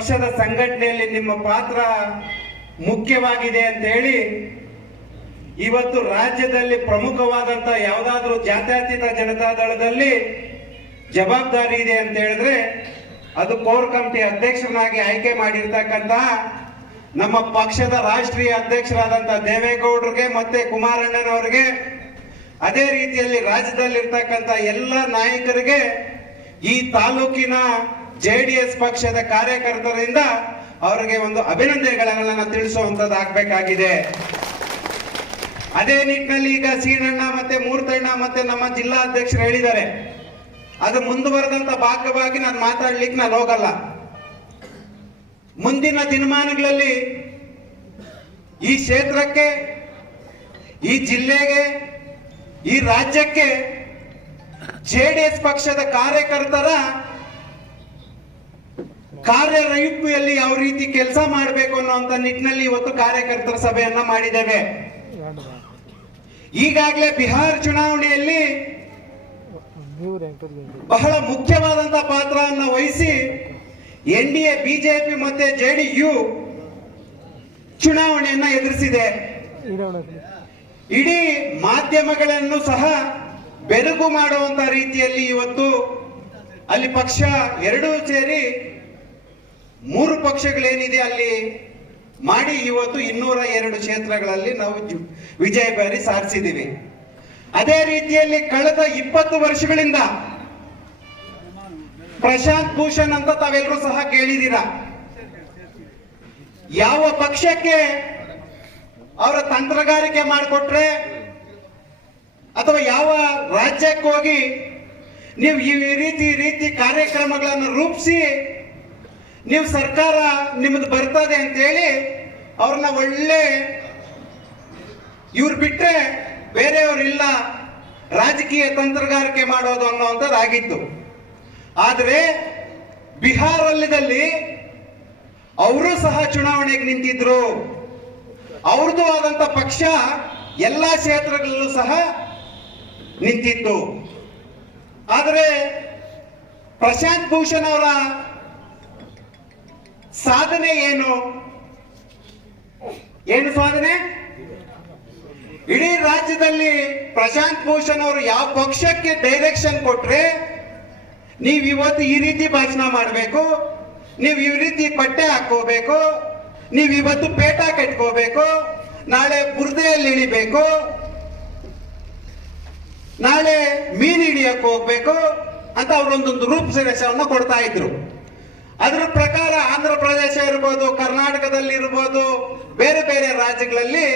ಪಕ್ಷದ ಸಂಘಟನೆಯಲ್ಲಿ ನಿಮ್ಮ ಪಾತ್ರ ಮುಖ್ಯವಾಗಿದೆ ಅಂತ ಹೇಳಿ ಇವತ್ತು ರಾಜ್ಯದಲ್ಲಿ ಪ್ರಮುಖವಾದಂತ ಯಾವುದಾದ್ರೂ ಜಾತ್ಯತೀತ ಜನತಾ ದಳದಲ್ಲಿ ಜವಾಬ್ದಾರಿ ಇದೆ ಅಂತ ಹೇಳಿದ್ರೆ ಅದು ಕೋರ್ ಕಮಿಟಿ ಅಧ್ಯಕ್ಷರನ್ನಾಗಿ ಆಯ್ಕೆ ಮಾಡಿರ್ತಕ್ಕಂತಹ ನಮ್ಮ ಪಕ್ಷದ ರಾಷ್ಟ್ರೀಯ ಅಧ್ಯಕ್ಷರಾದಂತಹ ದೇವೇಗೌಡರಿಗೆ ಮತ್ತೆ ಕುಮಾರಣ್ಣನವರಿಗೆ, ಅದೇ ರೀತಿಯಲ್ಲಿ ರಾಜ್ಯದಲ್ಲಿರ್ತಕ್ಕಂಥ ಎಲ್ಲ ನಾಯಕರಿಗೆ ಈ ತಾಲೂಕಿನ ಜೆ ಡಿ ಎಸ್ ಪಕ್ಷದ ಕಾರ್ಯಕರ್ತರಿಂದ ಅವರಿಗೆ ಒಂದು ಅಭಿನಂದನೆಗಳನ್ನ ತಿಳಿಸುವಂತದ್ದು ಆಗ್ಬೇಕಾಗಿದೆ ಅದೇ ನಿಟ್ಟಿನಲ್ಲಿ ಈಗ ಸೀನಣ್ಣ ಮತ್ತೆ ಮೂರ್ತಣ್ಣ ಮತ್ತೆ ನಮ್ಮ ಜಿಲ್ಲಾ ಅಧ್ಯಕ್ಷರು ಹೇಳಿದ್ದಾರೆ. ಅದು ಮುಂದುವರೆದಂತ ಭಾಗವಾಗಿ ನಾನು ಮಾತಾಡ್ಲಿಕ್ಕೆ ನಾನು ಹೋಗಲ್ಲ. ಮುಂದಿನ ದಿನಮಾನಗಳಲ್ಲಿ ಈ ಕ್ಷೇತ್ರಕ್ಕೆ, ಈ ಜಿಲ್ಲೆಗೆ, ಈ ರಾಜ್ಯಕ್ಕೆ ಜೆಡಿಎಸ್ ಪಕ್ಷದ ಕಾರ್ಯಕರ್ತರ ಕಾರ್ಯರಹಿತಿಯಲ್ಲಿ ಯಾವ ರೀತಿ ಕೆಲಸ ಮಾಡಬೇಕು ಅನ್ನುವಂತ ನಿಟ್ಟಿನಲ್ಲಿ ಇವತ್ತು ಕಾರ್ಯಕರ್ತರ ಸಭೆಯನ್ನ ಮಾಡಿದ್ದೇವೆ. ಈಗಾಗಲೇ ಬಿಹಾರ್ ಚುನಾವಣೆಯಲ್ಲಿ ಬಹಳ ಮುಖ್ಯವಾದಂತ ಪಾತ್ರವನ್ನು ವಹಿಸಿ ಎನ್ ಡಿ ಎ ಬಿಜೆಪಿ ಮತ್ತೆ ಜೆಡಿಯು ಚುನಾವಣೆಯನ್ನ ಎದುರಿಸಿದೆ. ಇಡೀ ಮಾಧ್ಯಮಗಳನ್ನು ಸಹ ಬೆರಗು ಮಾಡುವಂತ ರೀತಿಯಲ್ಲಿ ಇವತ್ತು ಅಲ್ಲಿ ಪಕ್ಷ ಎರಡೂ ಸೇರಿ ಮೂರು ಪಕ್ಷಗಳೇನಿದೆ ಅಲ್ಲಿ? ಮಾಡಿ ಇವತ್ತು ಇನ್ನೂರ ಎರಡು ಕ್ಷೇತ್ರಗಳಲ್ಲಿ ನಾವು ವಿಜಯ ಬಾರಿ ಸಾಧಿಸಿದ್ದೀವಿ ಅದೇ ರೀತಿಯಲ್ಲಿ ಕಳೆದ ಇಪ್ಪತ್ತು ವರ್ಷಗಳಿಂದ ಪ್ರಶಾಂತ್ ಭೂಷಣ್ ಅಂತ ತಾವೆಲ್ಲರೂ ಸಹ ಕೇಳಿದ್ದೀರಾ? ಯಾವ ಪಕ್ಷಕ್ಕೆ ಅವರ ತಂತ್ರಗಾರಿಕೆ ಮಾಡಿಕೊಟ್ರೆ ಅಥವಾ ಯಾವ ರಾಜ್ಯಕ್ಕೆ ಹೋಗಿ ನೀವು ಈ ರೀತಿ ರೀತಿ ಕಾರ್ಯಕ್ರಮಗಳನ್ನು ರೂಪಿಸಿ ನೀವು ಸರ್ಕಾರ ನಿಮ್ಮದು ಬರ್ತದೆ ಅಂತೇಳಿ ಅವ್ರನ್ನ ಒಳ್ಳೆ ಇವ್ರು ಬಿಟ್ಟರೆ ಬೇರೆಯವರಿಲ್ಲ. ರಾಜಕೀಯ ತಂತ್ರಗಾರಿಕೆ ಮಾಡೋದು ಅನ್ನೋವಂಥದ್ದಾಗಿತ್ತು ಆದರೆ ಬಿಹಾರಲ್ಲಿದಲ್ಲಿ ಅವರು ಸಹ ಚುನಾವಣೆಗೆ ನಿಂತಿದ್ರು. ಅವ್ರದ್ದು ಆದಂತ ಪಕ್ಷ ಎಲ್ಲ ಕ್ಷೇತ್ರಗಳಲ್ಲೂ ಸಹ ನಿಂತಿತ್ತು. ಆದರೆ ಪ್ರಶಾಂತ್ ಭೂಷಣ್ ಅವರ ಸಾಧನೆ ಏನು? ಏನು ಸಾಧನೆ? ಇಡೀ ರಾಜ್ಯದಲ್ಲಿ ಪ್ರಶಾಂತ್ ಭೂಷಣ್ ಅವರು ಯಾವ ಪಕ್ಷಕ್ಕೆ ಡೈರೆಕ್ಷನ್ ಕೊಟ್ರೆ ನೀವು ಇವತ್ತು ಈ ರೀತಿ ಭಾಷಣ ಮಾಡಬೇಕು, ನೀವು ಈ ರೀತಿ ಬಟ್ಟೆ ಹಾಕೋಬೇಕು ನೀವು ಇವತ್ತು ಪೇಟ ಕಟ್ಕೋಬೇಕು, ನಾಳೆ ಬುರ್ದೆಯಲ್ಲಿ ಇಳಿಬೇಕು, ನಾಳೆ ಮೀನು ಹಿಡಿಯಕ್ಕೆ ಹೋಗ್ಬೇಕು ಅಂತ ಅವರೊಂದೊಂದು ಸಂದೇಶವನ್ನು ಕೊಡ್ತಾ ಇದ್ರು. ಅದರ ಪ್ರಕಾರ ಆಂಧ್ರ ಪ್ರದೇಶ ಇರ್ಬೋದು, ಕರ್ನಾಟಕದಲ್ಲಿ ಇರ್ಬೋದು, ಬೇರೆ ಬೇರೆ ರಾಜ್ಯಗಳಲ್ಲಿ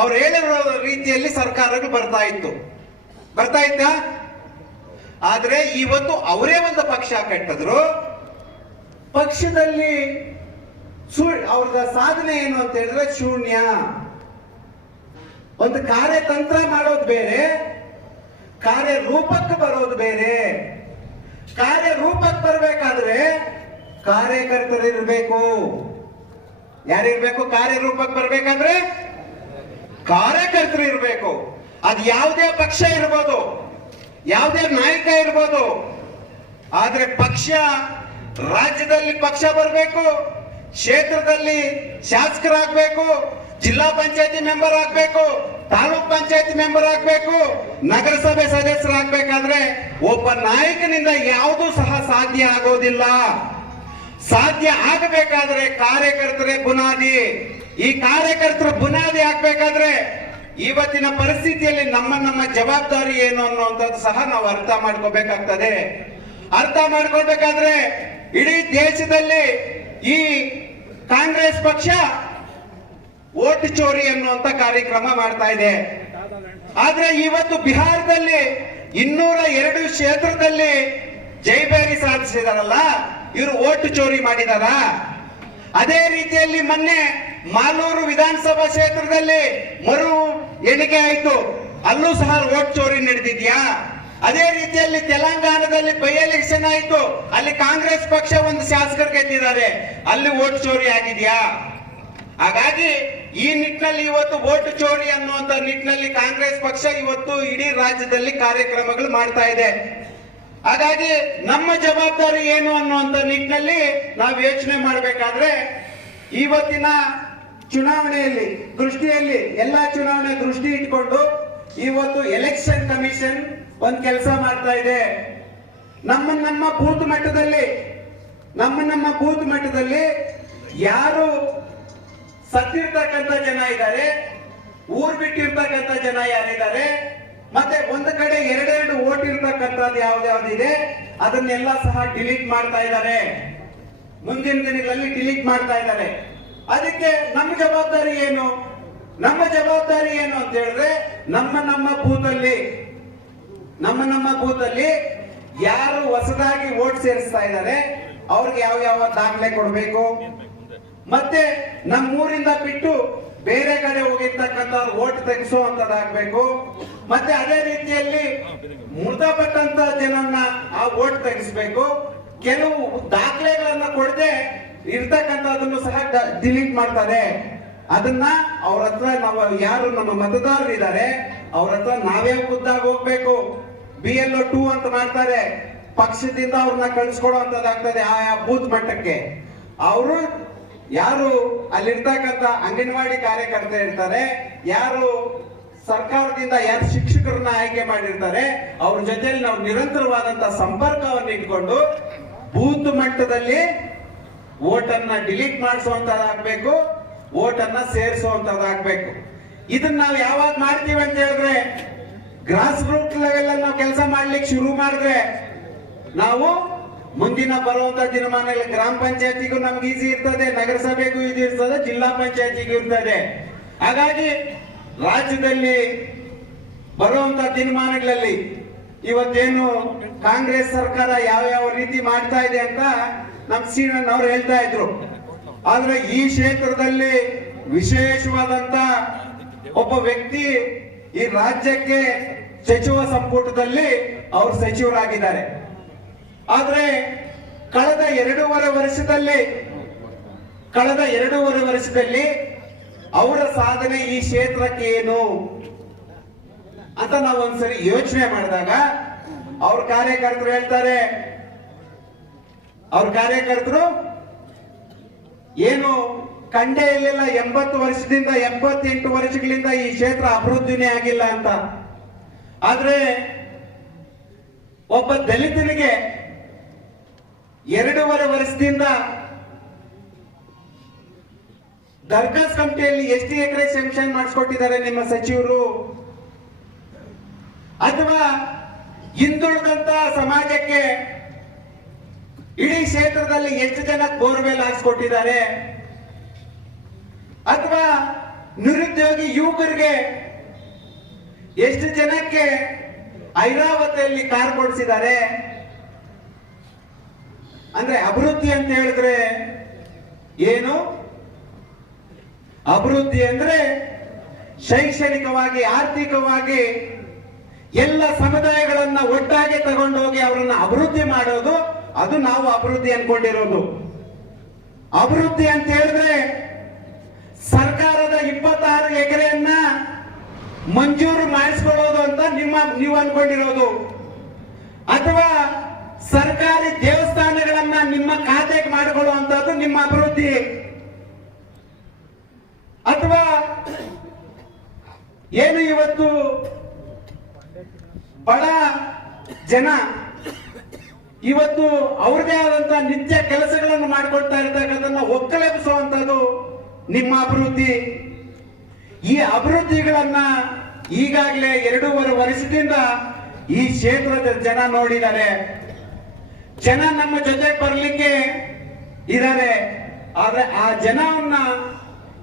ಅವ್ರು ಹೇಳಿರೋ ರೀತಿಯಲ್ಲಿ ಸರ್ಕಾರಗಳು ಬರ್ತಾ ಇತ್ತು. ಬರ್ತಾ ಇತ್ತಾ? ಆದ್ರೆ ಇವತ್ತು ಅವರೇ ಒಂದು ಪಕ್ಷ ಕಟ್ಟಿದ್ರು. ಪಕ್ಷದಲ್ಲಿ ಅವ್ರದ ಸಾಧನೆ ಏನು ಅಂತ ಹೇಳಿದ್ರೆ ಶೂನ್ಯ. ಒಂದು ಕಾರ್ಯತಂತ್ರ ಮಾಡೋದು ಬೇರೆ, ಕಾರ್ಯರೂಪಕ್ಕೆ ಬರೋದು ಬೇರೆ. ಕಾರ್ಯರೂಪಕ್ಕೆ ಬರಬೇಕಾದ್ರೆ ಕಾರ್ಯಕರ್ತರು ಇರಬೇಕು. ಯಾರಿರ್ಬೇಕು ಕಾರ್ಯರೂಪಕ್ಕೆ ಬರ್ಬೇಕಂದ್ರೆ ಕಾರ್ಯಕರ್ತರು ಇರಬೇಕು. ಅದ್ ಯಾವುದೇ ಪಕ್ಷ ಇರ್ಬೋದು, ಯಾವುದೇ ನಾಯಕ ಇರ್ಬೋದು. ಆದ್ರೆ ಪಕ್ಷ, ರಾಜ್ಯದಲ್ಲಿ ಪಕ್ಷ ಬರಬೇಕು, ಕ್ಷೇತ್ರದಲ್ಲಿ ಶಾಸಕರಾಗಬೇಕು, ಜಿಲ್ಲಾ ಪಂಚಾಯತಿ ಮೆಂಬರ್ ಆಗ್ಬೇಕು, ತಾಲೂಕ್ ಪಂಚಾಯತಿ ಮೆಂಬರ್ ಆಗ್ಬೇಕು, ನಗರಸಭೆ ಸದಸ್ಯರಾಗಬೇಕಾದ್ರೆ ಒಬ್ಬ ನಾಯಕನಿಂದ ಯಾವುದೂ ಸಹ ಸಾಧ್ಯ ಆಗೋದಿಲ್ಲ. ಸಾಧ್ಯ ಆಗಬೇಕಾದ್ರೆ ಕಾರ್ಯಕರ್ತರೇ ಬುನಾದಿ. ಈ ಕಾರ್ಯಕರ್ತರು ಬುನಾದಿ ಆಗ್ಬೇಕಾದ್ರೆ ಇವತ್ತಿನ ಪರಿಸ್ಥಿತಿಯಲ್ಲಿ ನಮ್ಮ ನಮ್ಮ ಜವಾಬ್ದಾರಿ ಏನು ಅನ್ನುವಂಥದ್ದು ಸಹ ನಾವು ಅರ್ಥ ಮಾಡ್ಕೋಬೇಕಾಗ್ತದೆ. ಅರ್ಥ ಮಾಡ್ಕೊಳ್ಬೇಕಾದ್ರೆ ಇಡೀ ದೇಶದಲ್ಲಿ ಈ ಕಾಂಗ್ರೆಸ್ ಪಕ್ಷ ಓಟ್ ಚೋರಿ ಅನ್ನುವಂತ ಕಾರ್ಯಕ್ರಮ ಮಾಡ್ತಾ ಇದೆ. ಆದ್ರೆ ಇವತ್ತು ಬಿಹಾರದಲ್ಲಿ ಇನ್ನೂರ ಎರಡು ಕ್ಷೇತ್ರದಲ್ಲಿ ಜೈಬೇರಿ ಸಾಧಿಸಿದಾರಲ್ಲ. ಇವರು ಓಟು ಚೋರಿ ಮಾಡಿದಾರ? ಅದೇ ರೀತಿಯಲ್ಲಿ ಮೊನ್ನೆ ಮಾಲೂರು ವಿಧಾನಸಭಾ ಕ್ಷೇತ್ರದಲ್ಲಿ ಮರು ಎಣಿಕೆ ಆಯಿತು. ಅಲ್ಲೂ ಸಹ ಓಟ್ ಚೋರಿ ನಡೆದಿದ್ಯಾ? ಅದೇ ರೀತಿಯಲ್ಲಿ ತೆಲಂಗಾಣದಲ್ಲಿ ಬೈ ಎಲೆಕ್ಷನ್ ಆಯ್ತು. ಅಲ್ಲಿ ಕಾಂಗ್ರೆಸ್ ಪಕ್ಷ ಒಂದು ಶಾಸಕರು ಗೆದ್ದಿದ್ದಾರೆ. ಅಲ್ಲಿ ಓಟ್ ಚೋರಿ ಆಗಿದ್ಯಾ? ಹಾಗಾಗಿ ಈ ನಿಟ್ಟಿನಲ್ಲಿ ಇವತ್ತು ಓಟ್ ಚೋರಿ ಅನ್ನುವಂತ ನಿಟ್ಟಿನಲ್ಲಿ ಕಾಂಗ್ರೆಸ್ ಪಕ್ಷ ಇವತ್ತು ಇಡೀ ರಾಜ್ಯದಲ್ಲಿ ಕಾರ್ಯಕ್ರಮಗಳು ಮಾಡ್ತಾ ಇದೆ. ಹಾಗಾಗಿ ನಮ್ಮ ಜವಾಬ್ದಾರಿ ಏನು ಅನ್ನುವಂಥ ನಿಟ್ಟಿನಲ್ಲಿ ನಾವು ಯೋಚನೆ ಮಾಡಬೇಕಾದ್ರೆ, ಇವತ್ತಿನ ಚುನಾವಣೆಯಲ್ಲಿ, ದೃಷ್ಟಿಯಲ್ಲಿ ಎಲ್ಲಾ ಚುನಾವಣೆ ದೃಷ್ಟಿ ಇಟ್ಕೊಂಡು ಇವತ್ತು ಎಲೆಕ್ಷನ್ ಕಮಿಷನ್ ಒಂದ್ ಕೆಲಸ ಮಾಡ್ತಾ ಇದೆ. ನಮ್ಮ ನಮ್ಮ ಬೂತ್ ಮಟ್ಟದಲ್ಲಿ, ನಮ್ಮ ನಮ್ಮ ಬೂತ್ ಮಟ್ಟದಲ್ಲಿ ಯಾರು ಸತ್ತಿರ್ತಕ್ಕಂಥ ಜನ ಇದ್ದಾರೆ, ಊರ್ ಬಿಟ್ಟಿರ್ತಕ್ಕಂಥ ಜನ ಯಾರಿದ್ದಾರೆ ಮತ್ತೆ ಒಂದು ಕಡೆ ಎರಡೆರಡು ಓಟ್ ಇರ್ತಕ್ಕಂಥದ್ದು ಯಾವ್ದಾವ್ದಿದೆ ಅದನ್ನೆಲ್ಲ ಸಹ ಡಿಲೀಟ್ ಮಾಡ್ತಾ ಇದ್ದಾರೆ. ಮುಂದಿನ ದಿನಗಳಲ್ಲಿ ಡಿಲೀಟ್ ಮಾಡ್ತಾ ಇದ್ದಾರೆ. ಅದಕ್ಕೆ ನಮ್ಮ ಜವಾಬ್ದಾರಿ ಏನು? ನಮ್ಮ ಜವಾಬ್ದಾರಿ ಏನು ಅಂತ ಹೇಳಿದ್ರೆ, ನಮ್ಮ ನಮ್ಮ ಬೂತಲ್ಲಿ, ನಮ್ಮ ನಮ್ಮ ಬೂತಲ್ಲಿ ಯಾರು ಹೊಸದಾಗಿ ಓಟ್ ಸೇರಿಸ್ತಾ ಇದ್ದಾರೆ, ಅವ್ರಿಗೆ ಯಾವ ಯಾವ ದಾಖಲೆ ಕೊಡಬೇಕು? ಮತ್ತೆ ನಮ್ಮೂರಿಂದ ಬಿಟ್ಟು ಬೇರೆ ಕಡೆ ಹೋಗಿರ್ತಕ್ಕಂಥ ಓಟ್ ತೆಗೆಸುವಂತದ್ದಾಗಬೇಕು ಮತ್ತೆ ಅದೇ ರೀತಿಯಲ್ಲಿ ಮೃತಪಟ್ಟಂತ ಜನನ್ನ ಆ ಓಟ್ ತೆಗೆಸ್ಬೇಕು. ಕೆಲವು ದಾಖಲೆಗಳನ್ನ ಕೊಡದೆ ಇರ್ತಕ್ಕಂಥದನ್ನು ಸಹ ಡಿಲೀಟ್ ಮಾಡ್ತಾರೆ. ಅದನ್ನ ಅವ್ರ ಹತ್ರ ನಾವು ಯಾರು ನಮ್ಮ ಮತದಾರರು ಇದ್ದಾರೆ, ಅವ್ರ ಹತ್ರ ನಾವೇ ಖುದ್ದಾಗಿ ಹೋಗ್ಬೇಕು. ಬಿ ಎಲ್ ಟೂ ಅಂತ ಮಾಡ್ತಾರೆ. ಪಕ್ಷದಿಂದ ಅವ್ರನ್ನ ಕಳಿಸ್ಕೊಡುವಂತದ್ದಾಗ್ತದೆ ಆ ಬೂತ್ ಮಟ್ಟಕ್ಕೆ. ಅವರು ಯಾರು ಅಲ್ಲಿರ್ತಕ್ಕಂಥ ಅಂಗನವಾಡಿ ಕಾರ್ಯಕರ್ತ ಇರ್ತಾರೆ, ಯಾರು ಸರ್ಕಾರದಿಂದ ಯಾರು ಶಿಕ್ಷಕರನ್ನ ಆಯ್ಕೆ ಮಾಡಿರ್ತಾರೆ, ಅವ್ರ ಜೊತೆಯಲ್ಲಿ ನಾವು ನಿರಂತರವಾದಂತ ಸಂಪರ್ಕವನ್ನು ಇಟ್ಕೊಂಡು ಬೂತ್ ಮಟ್ಟದಲ್ಲಿ ಓಟನ್ನ ಡಿಲೀಟ್ ಮಾಡಿಸುವಂತದ್ದಾಗ್ಬೇಕು ಓಟನ್ನ ಆಗಬೇಕು ಇದನ್ನ ನಾವು ಯಾವಾಗ ಮಾಡ್ತೀವಿ ಅಂತ ಹೇಳಿದ್ರೆ ಗ್ರಾಸ್ ರೂಟ್ ಲೆವೆಲ್ ನಾವು ಕೆಲಸ ಮಾಡ್ಲಿಕ್ಕೆ ಶುರು ಮಾಡಿದ್ರೆ, ನಾವು ಮುಂದಿನ ಬರುವಂತ ದಿನಮಾನಗಳಲ್ಲಿ ಗ್ರಾಮ ಪಂಚಾಯತಿಗೂ ನಮ್ಗೆ ಈಸಿ ಇರ್ತದೆ, ನಗರಸಭೆಗೂ ಈಸಿ ಇರ್ತದೆ, ಜಿಲ್ಲಾ ಪಂಚಾಯತಿಗೂ ಇರ್ತದೆ. ಹಾಗಾಗಿ ರಾಜ್ಯದಲ್ಲಿ ಬರುವಂತ ದಿನಮಾನಗಳಲ್ಲಿ ಇವತ್ತೇನು ಕಾಂಗ್ರೆಸ್ ಸರ್ಕಾರ ಯಾವ ಯಾವ ರೀತಿ ಮಾಡ್ತಾ ಇದೆ ಅಂತ ನಮ್ ಸೀನನ್ ಅವ್ರು ಹೇಳ್ತಾ ಇದ್ರು. ಆದ್ರೆ ಈ ಕ್ಷೇತ್ರದಲ್ಲಿ ವಿಶೇಷವಾದಂತ ಒಬ್ಬ ವ್ಯಕ್ತಿ ಈ ರಾಜ್ಯಕ್ಕೆ ಸಚಿವ ಸಂಪುಟದಲ್ಲಿ ಅವರು ಸಚಿವರಾಗಿದ್ದಾರೆ. ಆದ್ರೆ ಕಳೆದ ಎರಡೂವರೆ ವರ್ಷದಲ್ಲಿ, ಕಳೆದ ಎರಡೂವರೆ ವರ್ಷದಲ್ಲಿ ಅವರ ಸಾಧನೆ ಈ ಕ್ಷೇತ್ರಕ್ಕೆ ಏನು ಅಂತ ನಾವು ಒಂದ್ಸರಿ ಯೋಚನೆ ಮಾಡಿದಾಗ ಅವ್ರ ಕಾರ್ಯಕರ್ತರು ಹೇಳ್ತಾರೆ, ಅವ್ರ ಕಾರ್ಯಕರ್ತರು ಏನು ಕಂಡೇ ಇಲ್ಲ ಎಂಬತ್ತು ವರ್ಷದಿಂದ ಎಂಬತ್ತೆಂಟು ವರ್ಷಗಳಿಂದ ಈ ಕ್ಷೇತ್ರ ಅಭಿವೃದ್ಧಿನೇ ಆಗಿಲ್ಲ ಅಂತ. ಆದ್ರೆ ಒಬ್ಬ ದಲಿತನಿಗೆ ಎರಡೂವರೆ ವರ್ಷದಿಂದ ದರ್ಗಾಸ್ ಕಮಿಟಿಯಲ್ಲಿ ಎಷ್ಟು ಎಕರೆ ಸೆಂಕ್ಷನ್ ಮಾಡಿಸ್ಕೊಟ್ಟಿದ್ದಾರೆ ನಿಮ್ಮ ಸಚಿವರು? ಅಥವಾ ಹಿಂದುಳಿದಂತ ಸಮಾಜಕ್ಕೆ ಇಡೀ ಕ್ಷೇತ್ರದಲ್ಲಿ ಎಷ್ಟು ಜನ ಬೋರ್ವೆಲ್ ಹಾಕ್ಸ್ಕೊಟ್ಟಿದ್ದಾರೆ? ಅಥವಾ ನಿರುದ್ಯೋಗಿ ಯುವಕರಿಗೆ ಎಷ್ಟು ಜನಕ್ಕೆ ಐರಾವತಿಯಲ್ಲಿ ಕಾರ್ ಕೊಡಿಸಿದ್ದಾರೆ? ಅಂದ್ರೆ ಅಭಿವೃದ್ಧಿ ಅಂತ ಹೇಳಿದ್ರೆ ಏನು? ಅಭಿವೃದ್ಧಿ ಅಂದ್ರೆ ಶೈಕ್ಷಣಿಕವಾಗಿ, ಆರ್ಥಿಕವಾಗಿ ಎಲ್ಲ ಸಮುದಾಯಗಳನ್ನ ಒಟ್ಟಾಗಿ ತಗೊಂಡೋಗಿ ಅವರನ್ನ ಅಭಿವೃದ್ಧಿ ಮಾಡೋದು, ಅದು ನಾವು ಅಭಿವೃದ್ಧಿ ಅನ್ಕೊಂಡಿರೋದು. ಅಭಿವೃದ್ಧಿ ಅಂತ ಹೇಳಿದ್ರೆ ಸರ್ಕಾರದ ಇಪ್ಪತ್ತಾರು ಎಕರೆಯನ್ನ ಮಂಜೂರು ಮಾಡಿಸ್ಕೊಳ್ಳೋದು ಅಂತ ನಿಮ್ಮ, ನೀವು ಅನ್ಕೊಂಡಿರೋದು. ಅಥವಾ ಸರ್ಕಾರಿ ದೇವಸ್ಥಾನಗಳನ್ನ ನಿಮ್ಮ ಖಾತೆಗೆ ಮಾಡಿಕೊಳ್ಳುವಂತದ್ದು ನಿಮ್ಮ ಅಭಿವೃದ್ಧಿ. ಅಥವಾ ಏನು ಇವತ್ತು ಬಡ ಜನ ಇವತ್ತು ಅವ್ರದೇ ಆದಂತ ನಿತ್ಯ ಕೆಲಸಗಳನ್ನು ಮಾಡಿಕೊಳ್ತಾ ಇರ್ತಕ್ಕಂಥದ್ದನ್ನ ಒಕ್ಕಲೆಬ್ಬಿಸುವಂತದ್ದು ನಿಮ್ಮ ಅಭಿವೃದ್ಧಿ. ಈ ಅಭಿವೃದ್ಧಿಗಳನ್ನ ಈಗಾಗಲೇ ಎರಡೂವರೆ ವರ್ಷದಿಂದ ಈ ಕ್ಷೇತ್ರದ ಜನ ನೋಡಿದ್ದಾರೆ. ಜನ ನಮ್ಮ ಜೊತೆ ಬರ್ಲಿಕ್ಕೆ ಇದ್ದಾರೆ. ಆದ್ರೆ ಆ ಜನವನ್ನ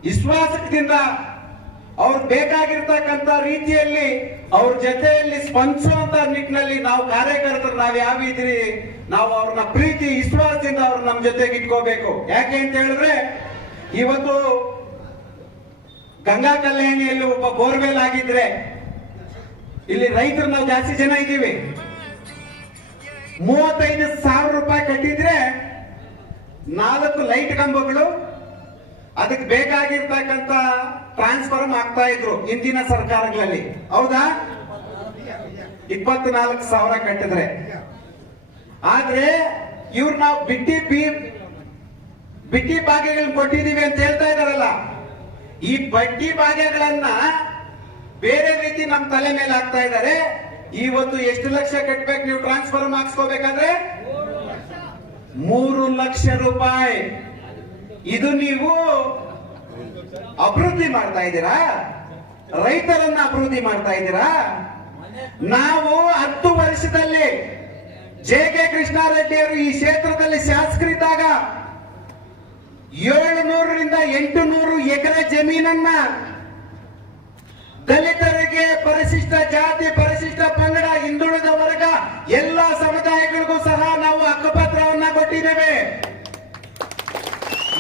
ವಿಶ್ವಾಸದಿಂದ ಅವ್ರು ಬೇಕಾಗಿರ್ತಕ್ಕಂಥ ರೀತಿಯಲ್ಲಿ ಅವ್ರ ಜೊತೆಯಲ್ಲಿ ಸ್ಪಂದಿಸುವಂತ ನಿಟ್ಟಿನಲ್ಲಿ ನಾವು ಕಾರ್ಯಕರ್ತರು, ನಾವ್ ಯಾವ ಇದ್ರಿ ನಾವು ಅವ್ರನ್ನ ಪ್ರೀತಿ, ವಿಶ್ವಾಸದಿಂದ ಅವ್ರು ನಮ್ಮ ಜೊತೆಗೆ ಇಟ್ಕೋಬೇಕು. ಯಾಕೆ ಅಂತ ಹೇಳಿದ್ರೆ, ಇವತ್ತು ಗಂಗಾ ಕಲ್ಯಾಣಿಯಲ್ಲಿ ಒಬ್ಬ ಬೋರ್ವೆಲ್ ಆಗಿದ್ರೆ, ಇಲ್ಲಿ ರೈತರು ನಾವು ಜಾಸ್ತಿ ಜನ ಇದ್ದೀವಿ. ಮೂವತ್ತೈದು ಸಾವಿರ ರೂಪಾಯಿ ಕಟ್ಟಿದ್ರೆ ನಾಲ್ಕು ಲೈಟ್ ಕಂಬಗಳು, ಅದಕ್ಕೆ ಬೇಕಾಗಿರ್ತಕ್ಕಂತ ಟ್ರಾನ್ಸ್ಫಾರ್ಮ್ ಆಗ್ತಾ ಇದ್ರು ಹಿಂದಿನ ಸರ್ಕಾರಗಳಲ್ಲಿ. ಹೌದಾ? ಇಪ್ಪತ್ನಾಲ್ಕು ಸಾವಿರ ಕಟ್ಟಿದ್ರೆ. ಆದ್ರೆ ಇವ್ರು ನಾವು ಬಿಟ್ಟಿ ಬಿಟ್ಟಿ ಭಾಗ್ಯಗಳನ್ನ ಕೊಟ್ಟಿದೀವಿ ಅಂತ ಹೇಳ್ತಾ ಇದಾರಲ್ಲ. ಈ ಬಡ್ಡಿ ಭಾಗ್ಯಗಳನ್ನ ಬೇರೆ ರೀತಿ ನಮ್ಮ ತಲೆ ಮೇಲೆ ಹಾಕ್ತಾ ಇದ್ದಾರೆ ಇವತ್ತು ಎಷ್ಟು ಲಕ್ಷ ಕಟ್ಬೇಕು ನೀವು ಟ್ರಾನ್ಸ್ಫರ್ ಮಾಡಿಸ್ಕೋಬೇಕಾದ್ರೆ? ಮೂರು ಲಕ್ಷ ರೂಪಾಯಿ. ಇದು ನೀವು ಅಭಿವೃದ್ಧಿ ಮಾಡ್ತಾ ಇದ್ದೀರಾ? ರೈತರನ್ನ ಅಭಿವೃದ್ಧಿ ಮಾಡ್ತಾ ಇದ್ದೀರಾ? ನಾವು ಹತ್ತು ವರ್ಷದಲ್ಲಿ ಜೆ ಕೆ ಕೃಷ್ಣಾರೆಡ್ಡಿ ಅವರು ಈ ಕ್ಷೇತ್ರದಲ್ಲಿ ಶಾಸಕರಿದ್ದಾಗ ಏಳುನೂರರಿಂದ ಎಂಟು ನೂರು ಎಕರೆ ಜಮೀನನ್ನ ದಲಿತರಿಗೆ ಪರಿಶಿಷ್ಟ ಜಾತಿ, ಪರಿಶಿಷ್ಟ ಪಂಗಡ, ಹಿಂದುಳಿದ ವರ್ಗ ಎಲ್ಲ ಸಮುದಾಯಗಳಿಗೂ ಸಹ ನಾವು ಹಕ್ಕುಪತ್ರವನ್ನ ಕೊಟ್ಟಿದ್ದೇವೆ.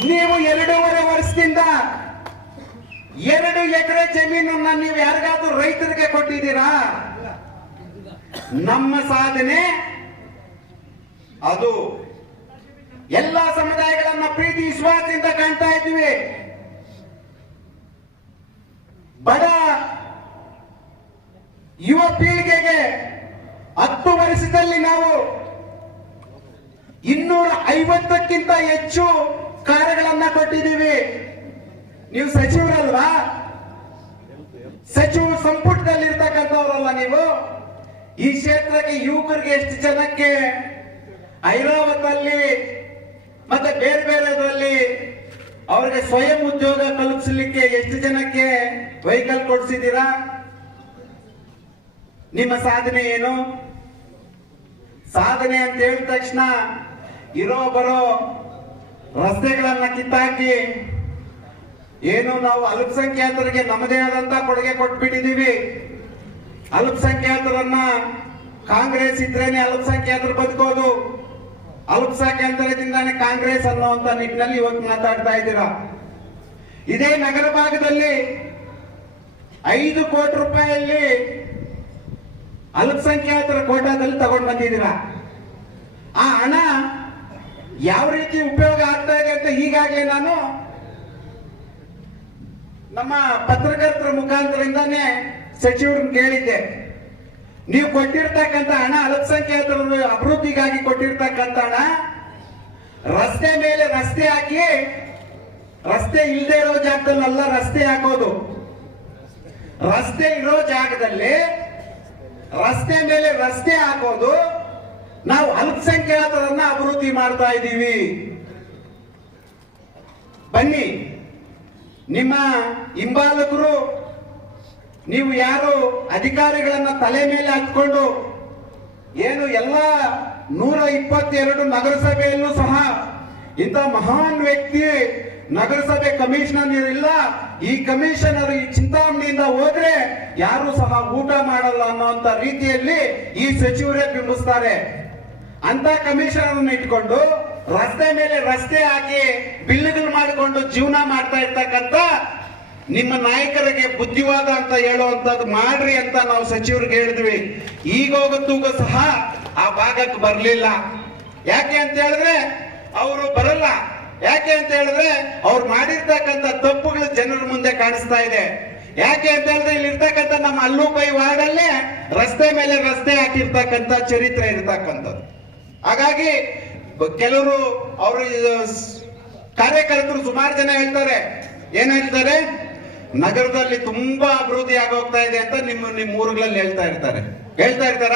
ನೀವು ಎರಡೂವರೆ ವರ್ಷದಿಂದ ಎರಡು ಎಕರೆ ಜಮೀನನ್ನ ನೀವು ಯಾರಿಗಾದ್ರೂ ರೈತರಿಗೆ ಕೊಟ್ಟಿದ್ದೀರಾ? ನಮ್ಮ ಸಾಧನೆ ಅದು. ಎಲ್ಲ ಸಮುದಾಯಗಳನ್ನ ಪ್ರೀತಿ, ವಿಶ್ವಾಸದಿಂದ ಕಾಣ್ತಾ ಇದ್ದೀವಿ. ಬಡ ಯುವ ಪೀಳಿಗೆಗೆ ಹತ್ತು ವರ್ಷದಲ್ಲಿ ನಾವು ಇನ್ನೂರ ಐವತ್ತಕ್ಕಿಂತ ಹೆಚ್ಚು ಕಾರ್ಯಗಳನ್ನ ಕೊಟ್ಟಿದ್ದೀವಿ. ನೀವು ಸಚಿವರಲ್ವಾ? ಸಚಿವ ಸಂಪುಟದಲ್ಲಿ ಇರ್ತಕ್ಕಂಥವ್ರಲ್ಲ ನೀವು? ಈ ಕ್ಷೇತ್ರಕ್ಕೆ ಯುವಕರಿಗೆ ಎಷ್ಟು ಜನಕ್ಕೆ? ಐರಾವತಲ್ಲಿ ಮತ್ತೆ ಬೇರೆ ಬೇರೆದ್ರಲ್ಲಿ ಅವರಿಗೆ ಸ್ವಯಂ ಉದ್ಯೋಗ ಕಲ್ಪಿಸಲಿಕ್ಕೆ ಎಷ್ಟು ಜನಕ್ಕೆ ವೆಹಿಕಲ್ ಕೊಡ್ಸಿದ್ದೀರಾ? ನಿಮ್ಮ ಸಾಧನೆ ಏನು? ಸಾಧನೆ ಅಂತ ಹೇಳಿದ ತಕ್ಷಣ ಇರೋ ಬರೋ ರಸ್ತೆಗಳನ್ನ ಕಿತ್ತಾಕಿ ಏನು ನಾವು ಅಲ್ಪಸಂಖ್ಯಾತರಿಗೆ ನಮ್ಮದೇ ಆದಂತ ಕೊಡುಗೆ ಕೊಟ್ಬಿಟ್ಟಿದೀವಿ ಅಲ್ಪಸಂಖ್ಯಾತರನ್ನ ಕಾಂಗ್ರೆಸ್ ಇದ್ರೇನೆ ಅಲ್ಪಸಂಖ್ಯಾತರು ಬದುಕೋದು. ಅಲ್ಪಸಂಖ್ಯಾತರದಿಂದಾನೆ ಕಾಂಗ್ರೆಸ್ ಅನ್ನುವಂತ ನಿಟ್ಟಿನಲ್ಲಿ ಇವತ್ತು ಮಾತಾಡ್ತಾ ಇದ್ದೀರಾ? ಇದೇ ನಗರ ಭಾಗದಲ್ಲಿ ಐದು ಕೋಟಿ ರೂಪಾಯಿಯಲ್ಲಿ ಅಲ್ಪಸಂಖ್ಯಾತರ ಕೋಟಾದಲ್ಲಿ ತಗೊಂಡ್ ಬಂದಿದ್ದೀರಾ. ಆ ಹಣ ಯಾವ ರೀತಿ ಉಪಯೋಗ ಆಗ್ತಾ ಇದೆ ಅಂತ ಈಗಾಗಲೇ ನಾನು ನಮ್ಮ ಪತ್ರಕರ್ತರ ಮುಖಾಂತರದಿಂದಾನೇ ಸಚಿವರನ್ನ ಕೇಳಿದ್ದೆ. ನೀವು ಕೊಟ್ಟಿರ್ತಕ್ಕಂಥ ಹಣ ಅಲ್ಪಸಂಖ್ಯಾತರ ಅಭಿವೃದ್ಧಿಗಾಗಿ ಕೊಟ್ಟಿರ್ತಕ್ಕಂಥ ಹಣ, ರಸ್ತೆ ಮೇಲೆ ರಸ್ತೆ ಹಾಕಿ, ರಸ್ತೆ ಇಲ್ಲದೆ ಇರೋ ಜಾಗದಲ್ಲೆಲ್ಲ ರಸ್ತೆ ಹಾಕೋದು. ರಸ್ತೆ ಇರೋ ಜಾಗದಲ್ಲಿ ರಸ್ತೆ ಮೇಲೆ ರಸ್ತೆ ಹಾಕೋದು, ನಾವು ಅಲ್ಪಸಂಖ್ಯಾತರನ್ನ ಅಭಿವೃದ್ಧಿ ಮಾಡ್ತಾ ಇದ್ದೀವಿ. ಬನ್ನಿ, ನಿಮ್ಮ ಹಿಂಬಾಲಕರು, ನೀವು ಯಾರು ಅಧಿಕಾರಿಗಳನ್ನ ತಲೆ ಮೇಲೆ ಹಾಕಿಕೊಂಡು ಏನು ಎಲ್ಲ ನೂರ ಇಪ್ಪತ್ತೆರಡು ನಗರಸಭೆಯಲ್ಲೂ ಸಹ ಇಂಥ ಮಹಾನ್ ವ್ಯಕ್ತಿ ನಗರಸಭೆ ಕಮಿಷನರ್ ಇಲ್ಲ ಈ ಕಮಿಷನರ್ ಈ ಚಿಂತಾಮಣಿಯಿಂದ ಹೋದ್ರೆ ಯಾರು ಸಹ ಊಟ ಮಾಡಲ್ಲ ಅನ್ನೋಂತ ರೀತಿಯಲ್ಲಿ ಈ ಸಚಿವರೇ ಬಿಂಬಿಸ್ತಾರೆ. ಅಂತ ಕಮಿಷನರ್ ಇಟ್ಕೊಂಡು ರಸ್ತೆ ಮೇಲೆ ರಸ್ತೆ ಹಾಕಿ ಬಿಲ್ಗಳು ಮಾಡಿಕೊಂಡು ಜೀವನ ಮಾಡ್ತಾ ಇರ್ತಕ್ಕಂತ ನಿಮ್ಮ ನಾಯಕರಿಗೆ ಬುದ್ಧಿವಾದ ಅಂತ ಹೇಳುವಂತದ್ದು ಮಾಡ್ರಿ ಅಂತ ನಾವು ಸಚಿವರಿಗೆ ಹೇಳಿದ್ವಿ. ಈಗ ಹೋಗತ್ತೂಗ ಸಹ ಆ ಭಾಗಕ್ಕೆ ಬರಲಿಲ್ಲ. ಯಾಕೆ ಅಂತ ಹೇಳಿದ್ರೆ, ಅವರು ಬರಲ್ಲ. ಯಾಕೆ ಅಂತ ಹೇಳಿದ್ರೆ ಅವ್ರು ಮಾಡಿರ್ತಕ್ಕಂಥ ತಪ್ಪುಗಳು ಜನರ ಮುಂದೆ ಕಾಣಿಸ್ತಾ ಇದೆ. ಯಾಕೆ ಅಂತ ಹೇಳಿದ್ರೆ ಇಲ್ಲಿ ಇರ್ತಕ್ಕಂಥ ನಮ್ಮ ಅಲ್ಲೂಪೈ ವಾರ್ಡಲ್ಲೇ ರಸ್ತೆ ಮೇಲೆ ರಸ್ತೆ ಹಾಕಿರ್ತಕ್ಕಂಥ ಚರಿತ್ರೆ ಇರ್ತಕ್ಕಂಥದ್ದು. ಹಾಗಾಗಿ ಕೆಲವರು ಅವರು ಕಾರ್ಯಕರ್ತರು ಸುಮಾರು ಜನ ಹೇಳ್ತಾರೆ. ಏನ್ ಹೇಳ್ತಾರೆ? ನಗರದಲ್ಲಿ ತುಂಬಾ ಅಭಿವೃದ್ಧಿ ಆಗೋಗ್ತಾ ಇದೆ ಅಂತ ನಿಮ್ಮ ನಿಮ್ಮ ಊರುಗಳಲ್ಲಿ ಹೇಳ್ತಾ ಇರ್ತಾರೆ. ಹೇಳ್ತಾ ಇರ್ತಾರ?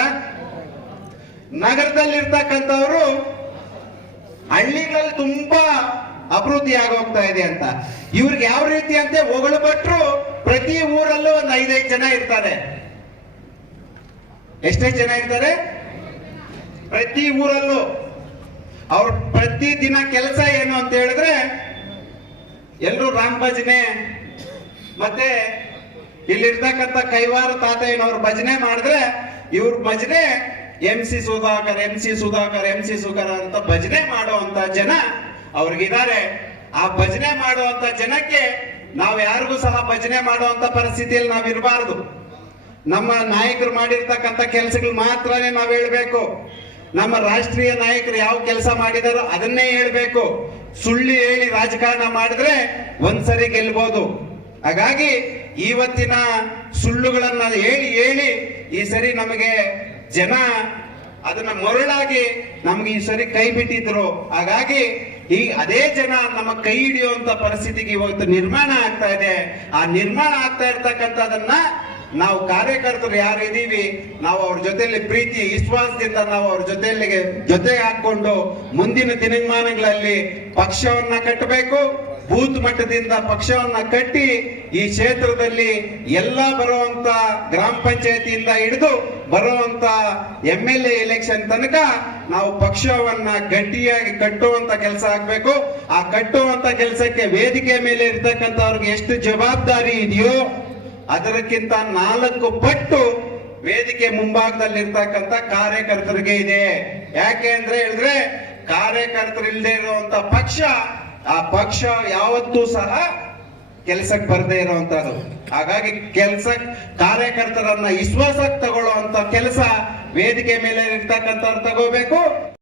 ನಗರದಲ್ಲಿ ಇರ್ತಕ್ಕಂಥವ್ರು ಹಳ್ಳಿಗಳಲ್ಲಿ ತುಂಬಾ ಅಭಿವೃದ್ಧಿ ಆಗೋಗ್ತಾ ಇದೆ ಅಂತ. ಇವ್ರಿಗೆ ಯಾವ ರೀತಿ ಅಂತೆ ಹೊಗಳು ಪ್ರತಿ ಊರಲ್ಲೂ ಒಂದು ಐದೈದು ಜನ ಇರ್ತಾರೆ. ಎಷ್ಟೈದು ಜನ ಇರ್ತಾರೆ? ಪ್ರತಿ ಊರಲ್ಲೂ. ಅವ್ರ ಪ್ರತಿ ದಿನ ಕೆಲಸ ಏನು ಅಂತ ಹೇಳಿದ್ರೆ ಎಲ್ಲರೂ ರಾಮ್ ಭಜನೆ ಮತ್ತೆ ಇಲ್ಲಿರ್ತಕ್ಕಂಥ ಕೈವಾರ ತಾತಯ್ಯನವ್ರ ಭಜನೆ ಮಾಡಿದ್ರೆ ಇವ್ರ ಭಜನೆ M C Sudhakar, M C Sudhakar, M C Sudhakar ಅಂತ ಭಜನೆ ಮಾಡುವಂತ ಜನ ಅವ್ರಿಗಿದ್ದಾರೆ. ಆ ಭಜನೆ ಮಾಡುವಂತ ಜನಕ್ಕೆ ನಾವು ಯಾರಿಗೂ ಸಹ ಭಜನೆ ಮಾಡುವಂತ ಪರಿಸ್ಥಿತಿಯಲ್ಲಿ ನಾವು ಇರಬಾರದು. ನಮ್ಮ ನಾಯಕರು ಮಾಡಿರ್ತಕ್ಕಂಥ ಕೆಲಸಗಳು ಮಾತ್ರನೇ ನಾವು ಹೇಳ್ಬೇಕು. ನಮ್ಮ ರಾಷ್ಟ್ರೀಯ ನಾಯಕರು ಯಾವ ಕೆಲಸ ಮಾಡಿದಾರೋ ಅದನ್ನೇ ಹೇಳ್ಬೇಕು. ಸುಳ್ಳು ಹೇಳಿ ರಾಜಕಾರಣ ಮಾಡಿದ್ರೆ ಒಂದ್ಸರಿ ಗೆಲ್ಬಹುದು ಹಾಗಾಗಿ ಇವತ್ತಿನ ಸುಳ್ಳುಗಳನ್ನ ಹೇಳಿ ಹೇಳಿ ಈ ಸರಿ ನಮಗೆ ಜನ ಅದನ್ನ ಮರುಳಾಗಿ ನಮ್ಗೆ ಈ ಸರಿ ಕೈ ಬಿಟ್ಟಿದ್ರು. ಹಾಗಾಗಿ ಈ ಅದೇ ಜನ ನಮ್ಮ ಕೈ ಹಿಡಿಯುವಂತ ಪರಿಸ್ಥಿತಿಗೆ ಇವತ್ತು ನಿರ್ಮಾಣ ಆಗ್ತಾ ಇದೆ. ಆ ನಿರ್ಮಾಣ ಆಗ್ತಾ ಇರ್ತಕ್ಕಂಥದನ್ನ ನಾವು ಕಾರ್ಯಕರ್ತರು ಯಾರು ಇದೀವಿ, ನಾವು ಅವ್ರ ಜೊತೆಯಲ್ಲಿ ಪ್ರೀತಿ, ವಿಶ್ವಾಸದಿಂದ ನಾವು ಅವ್ರ ಜೊತೆಯಲ್ಲಿ ಜೊತೆಗೆ ಹಾಕೊಂಡು ಮುಂದಿನ ದಿನಮಾನಗಳಲ್ಲಿ ಪಕ್ಷವನ್ನ ಕಟ್ಟಬೇಕು. ಬೂತ್ ಮಟ್ಟದಿಂದ ಪಕ್ಷವನ್ನ ಕಟ್ಟಿ ಈ ಕ್ಷೇತ್ರದಲ್ಲಿ ಎಲ್ಲ ಬರುವಂತ ಗ್ರಾಮ ಪಂಚಾಯತಿಯಿಂದ ಹಿಡಿದು ಬರುವಂತ ಎಂ ಎಲ್ ಎಲೆಕ್ಷನ್ ತನಕ ನಾವು ಪಕ್ಷವನ್ನ ಗಟ್ಟಿಯಾಗಿ ಕಟ್ಟುವಂತ ಕೆಲಸ ಆಗ್ಬೇಕು. ಆ ಕಟ್ಟುವಂತ ಕೆಲಸಕ್ಕೆ ವೇದಿಕೆ ಮೇಲೆ ಇರ್ತಕ್ಕಂಥವ್ರಿಗೆ ಎಷ್ಟು ಜವಾಬ್ದಾರಿ ಇದೆಯೋ ಅದಕ್ಕಿಂತ ನಾಲ್ಕು ಪಟ್ಟು ವೇದಿಕೆ ಮುಂಭಾಗದಲ್ಲಿ ಇರ್ತಕ್ಕಂಥ ಕಾರ್ಯಕರ್ತರಿಗೆ ಇದೆ. ಯಾಕೆ ಅಂದ್ರೆ ಹೇಳಿದ್ರೆ ಕಾರ್ಯಕರ್ತರು ಇಲ್ಲದೆ ಇರುವಂತ ಪಕ್ಷ ಆ ಪಕ್ಷ ಯಾವತ್ತೂ ಸಹ ಕೆಲಸಕ್ಕೆ ಬರದೇ ಇರುವಂತದ್ದು ಹಾಗಾಗಿ ಕೆಲಸ ಕಾರ್ಯಕರ್ತರನ್ನ ವಿಶ್ವಾಸಕ್ಕೆ ತಗೊಳ್ಳುವಂತ ಕೆಲಸ ವೇದಿಕೆ ಮೇಲೆ ಇರ್ತಕ್ಕಂಥ ತಗೋಬೇಕು.